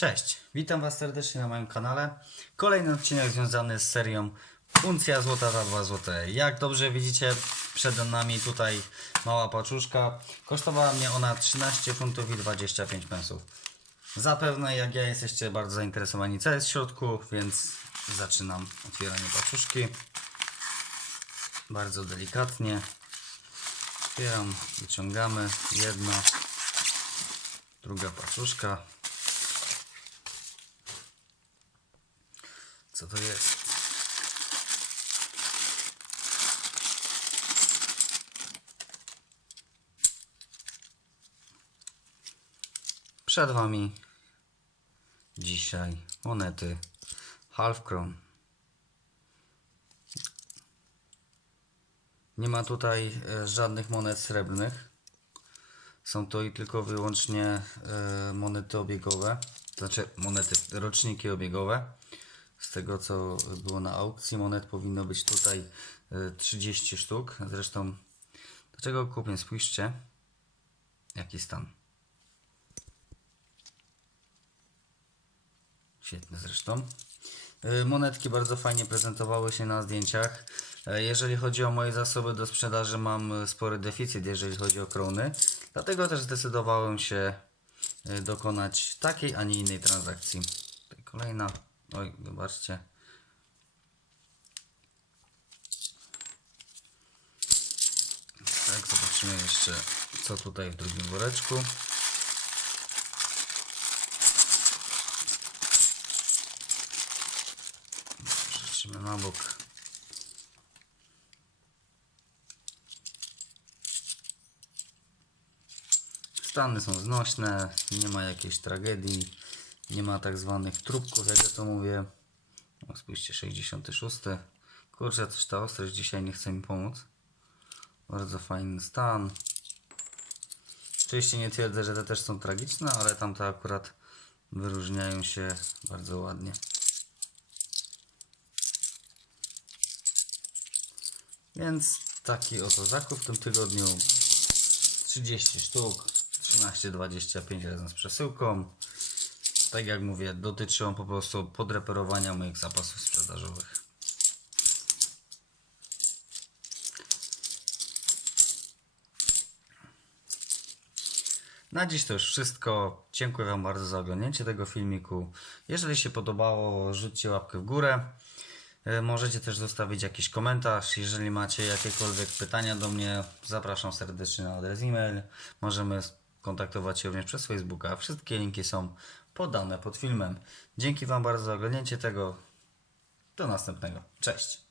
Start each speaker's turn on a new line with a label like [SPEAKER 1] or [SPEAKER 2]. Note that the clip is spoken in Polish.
[SPEAKER 1] Cześć, witam Was serdecznie na moim kanale. Kolejny odcinek związany z serią Uncja Złota za 2 złote. Jak dobrze widzicie, przed nami tutaj mała paczuszka. Kosztowała mnie ona 13 funtów i 25 pensów. Zapewne jak ja jesteście bardzo zainteresowani co jest w środku, więc zaczynam otwieranie paczuszki. Bardzo delikatnie. Otwieram, wyciągamy jedna, druga paczuszka. Co to jest? Przed Wami dzisiaj monety Half Crown. Nie ma tutaj e, żadnych monet srebrnych. Są to i tylko wyłącznie e, monety obiegowe, znaczy monety, roczniki obiegowe. Z tego co było na aukcji, monet powinno być tutaj e, 30 sztuk. Zresztą, dlaczego kupię? Spójrzcie, jaki stan. Świetny zresztą. Y, Monetki bardzo fajnie prezentowały się na zdjęciach. E, Jeżeli chodzi o moje zasoby do sprzedaży, mam e, spory deficyt, jeżeli chodzi o krony. Dlatego też zdecydowałem się e, dokonać takiej, a nie innej transakcji. Kolejna. Oj, wybaczcie. Tak, zobaczymy jeszcze, co tutaj w drugim woreczku. Przeczymy na bok. Stany są znośne, nie ma jakiejś tragedii, nie ma tak zwanych trupków, jak ja to mówię. O, spójrzcie, 66. Kurczę, coś ta ostrość dzisiaj nie chce mi pomóc. Bardzo fajny stan. Oczywiście nie twierdzę, że te też są tragiczne, ale tamte akurat wyróżniają się bardzo ładnie. Więc taki oto zakup w tym tygodniu. 30 sztuk, 13,25 razem z przesyłką. Tak jak mówię, dotyczy on po prostu podreperowania moich zapasów sprzedażowych. Na dziś to już wszystko. Dziękuję Wam bardzo za oglądnięcie tego filmiku. Jeżeli się podobało, rzućcie łapkę w górę. E, Możecie też zostawić jakiś komentarz. Jeżeli macie jakiekolwiek pytania do mnie, zapraszam serdecznie na adres e-mail. Możemy kontaktować się również przez Facebooka. Wszystkie linki są podane pod filmem. Dzięki Wam bardzo za oglądnięcie tego. Do następnego. Cześć.